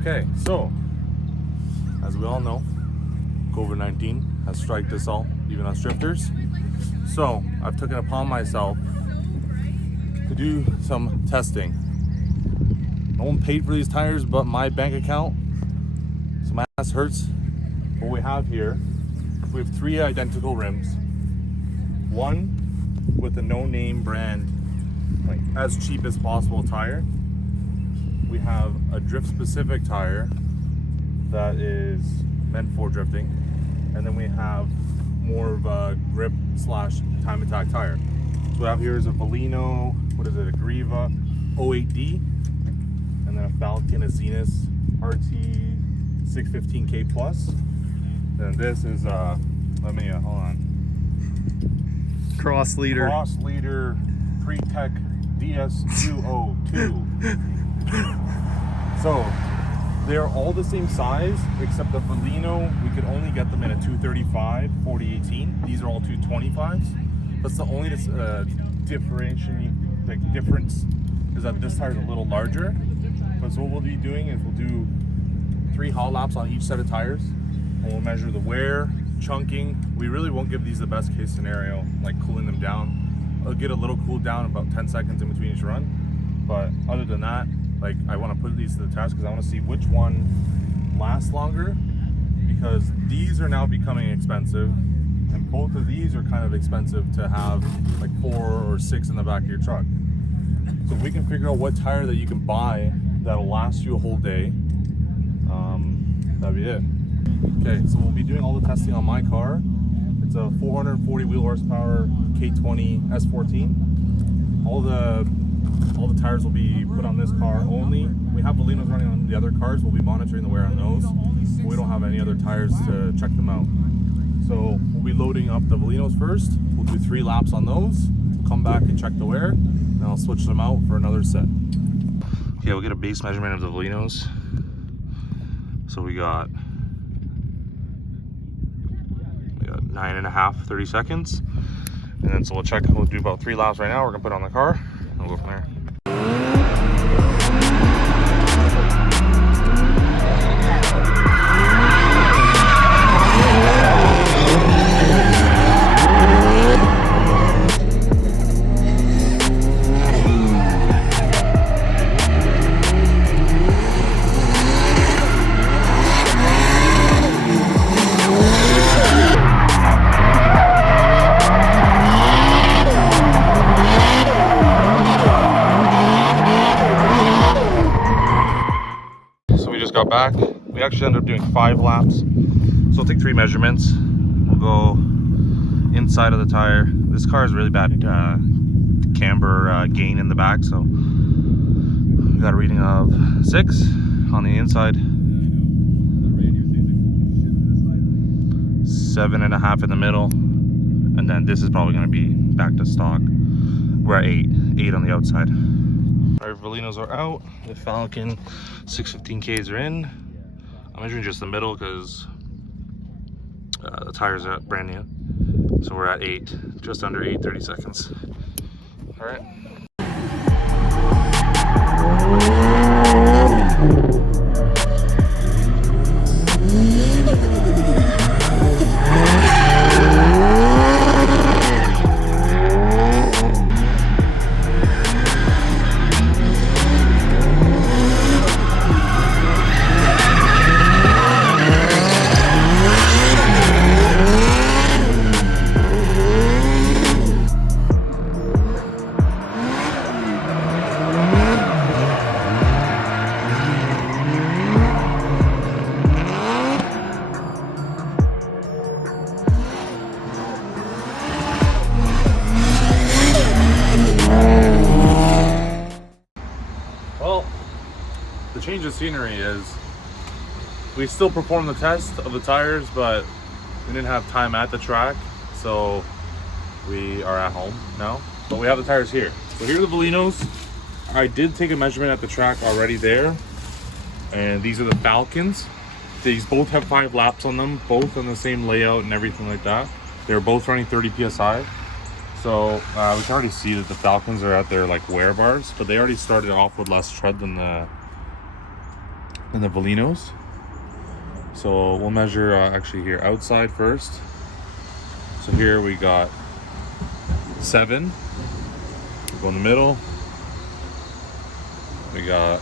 Okay, so as we all know, COVID-19 has striked us all, even us drifters. So I've taken it upon myself to do some testing. No one paid for these tires but my bank account, so my ass hurts. What we have here, we have 3 identical rims. One with a no-name brand, like as cheap as possible tire. We have a drift-specific tire that is meant for drifting, and then we have more of a grip slash time attack tire. So what we have here is a Valino, what is it, a Greeva 08D, and then a Falken Azenis RT615k plus. And this is hold on, Cross leader Pre-Tech DS202. So they're all the same size except the Valino, we could only get them in a 235 4018. These are all 225s. That's the only difference is that this tire is a little larger. But so what we'll be doing is we'll do 3 hot laps on each set of tires, and we'll measure the wear, chunking. We really won't give these the best case scenario, like cooling them down. I'll get a little cooled down about 10 seconds in between each run. But other than that, like, I want to put these to the test because I want to see which one lasts longer, because these are now becoming expensive, and both of these are kind of expensive to have like 4 or 6 in the back of your truck. So if we can figure out what tire that you can buy that'll last you a whole day, that'd be it. Okay, so we'll be doing all the testing on my car. It's a 440 wheel horsepower K20 S14. All the tires will be put on this car only. We have Valinos running on the other cars. We'll be monitoring the wear on those. We don't have any other tires to check them out. So we'll be loading up the Valinos first. We'll do 3 laps on those. We'll come back and check the wear, and I'll switch them out for another set. Okay, we'll get a base measurement of the Valinos. So we got 9.5, 30 seconds. And then so we'll do about 3 laps right now. We're gonna put it on the car and we'll go from there. Got back. We actually ended up doing 5 laps. So we'll take 3 measurements. We'll go inside of the tire. This car has really bad camber gain in the back, so we got a reading of 6 on the inside, 7.5 in the middle, and then this is probably going to be back to stock. We're at 8 on the outside. Our Valinos are out. The Falken 615Ks are in. I'm measuring just the middle because the tires are brand new. So we're at 8, just under 8, 30 seconds. All right. The change of scenery is we still performed the test of the tires, but we didn't have time at the track, so we are at home now. But we have the tires here. So here are the Valinos. I did take a measurement at the track already there, and these are the Falcons. These both have 5 laps on them, both on the same layout and everything like that. They're both running 30 psi. So we can already see that the Falcons are at their like wear bars, but they already started off with less tread than the and the Valinos. So we'll measure actually here outside first. So here we got 7. Go in the middle. We got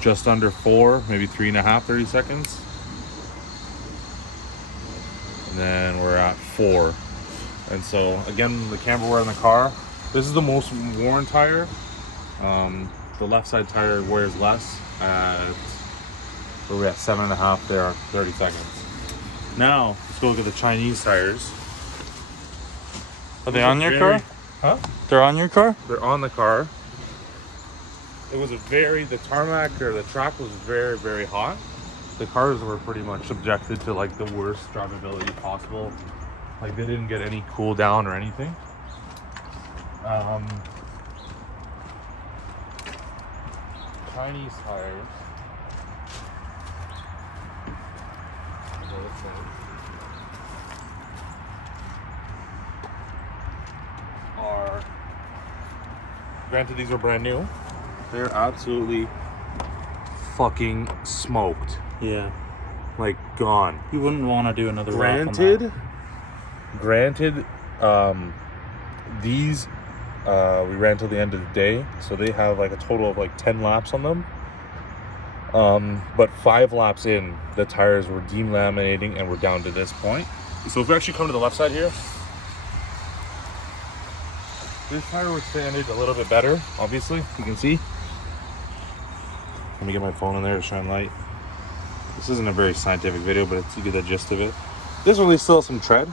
just under 4, maybe 3.5, 30 seconds. And then we're at 4. And so again, the camber wear in the car. This is the most worn tire. The left side tire wears less. We're at 7.5 there, 30 seconds. Now let's go look at the Chinese tires. Are they on your car? Huh? They're on your car? They're on the car. It was the tarmac or the track was very, very hot. The cars were pretty much subjected to like the worst drivability possible. Like they didn't get any cool down or anything. Chinese tires. Are, granted, these are brand new. They're absolutely fucking smoked. Yeah. Like gone. You wouldn't want to do another lap on that. Granted, these we ran till the end of the day, so they have like a total of like 10 laps on them. But 5 laps in, the tires were delaminating and we're down to this point. So if we actually come to the left side here, this tire was sanded a little bit better, obviously, you can see. Let me get my phone in there to shine light. This isn't a very scientific video, but you get the gist of it. This one, they still have some tread.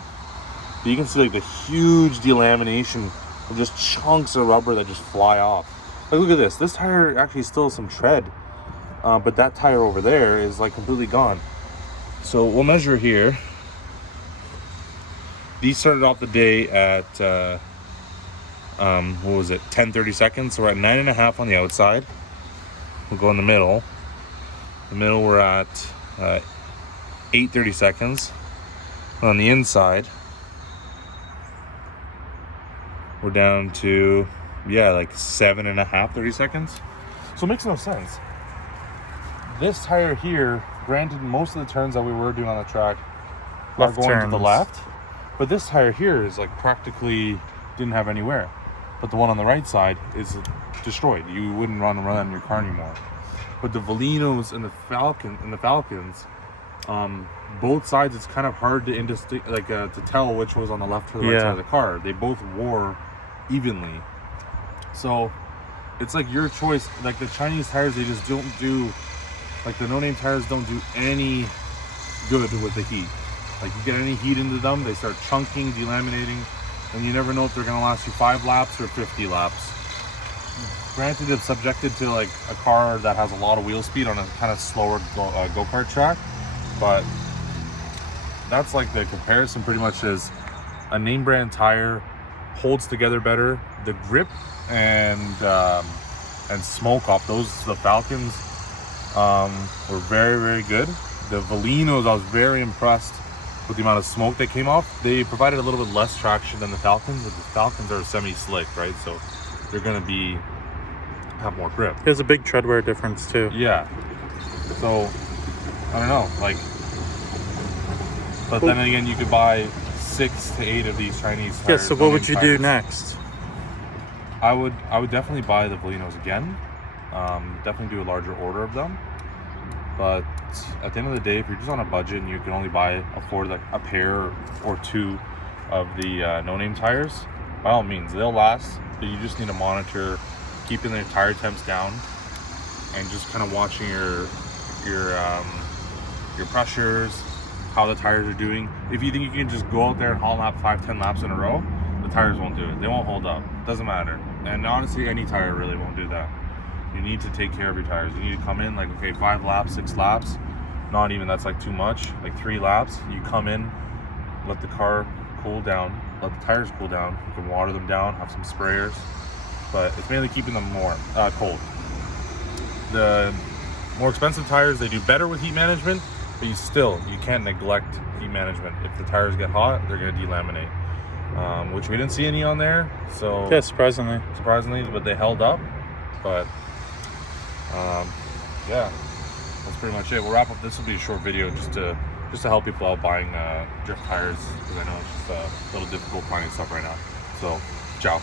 You can see like the huge delamination of just chunks of rubber that just fly off. Like, look at this. This tire actually still has some tread, but that tire over there is like completely gone. So we'll measure here. These started off the day at what was it, 10-30 seconds. So we're at 9.5 on the outside. We'll go in the middle. The middle we're at 8:30 seconds. On the inside, we're down to, yeah, like 7.5, 30 seconds. So it makes no sense. This tire here, granted, most of the turns that we were doing on the track are going to the left, but this tire here is like practically didn't have any wear. But the one on the right side is destroyed. You wouldn't run in your car anymore. But the Valinos and the Falkens, both sides, it's kind of hard to to tell which was on the left or the right side of the car. They both wore evenly. So it's like your choice. Like the Chinese tires, they just don't do, like the no-name tires don't do any good with the heat. Like you get any heat into them, they start chunking, delaminating, and you never know if they're gonna last you 5 laps or 50 laps. Granted, it's subjected to like a car that has a lot of wheel speed on a kind of slower go-kart track, but that's like the comparison pretty much is a name brand tire holds together better. The grip and smoke off the Falkens were very, very good. The Valinos, I was very impressed with the amount of smoke that came off. They provided a little bit less traction than the Falkens, but the Falkens are semi-slick, right? So they're gonna have more grip. There's a big tread wear difference too. Yeah. So I don't know, like, but then again, you could buy 6 to 8 of these Chinese tires. Yeah. So what would you do next? I would definitely buy the Valinos again. Definitely do a larger order of them. But at the end of the day, if you're just on a budget and you can only afford like a pair or 2 of the no-name tires, by all means, they'll last. But you just need to monitor keeping their tire temps down and just kind of watching your pressures, how the tires are doing. If you think you can just go out there and haul lap 5-10 laps in a row, the tires won't do it. They won't hold up. Doesn't matter. And honestly, any tire really won't do that. You need to take care of your tires. You need to come in like, okay, 5 laps, 6 laps. Not even, that's like too much. Like 3 laps, you come in, let the car cool down, let the tires cool down. You can water them down, have some sprayers, but it's mainly keeping them more cold. The more expensive tires, they do better with heat management, but you can't neglect heat management. If the tires get hot, they're gonna delaminate. Which we didn't see any on there, so yeah, surprisingly, but they held up. But yeah, that's pretty much it. We'll wrap up. This will be a short video just to help people out buying drift tires, because I know it's just a little difficult finding stuff right now. So, ciao.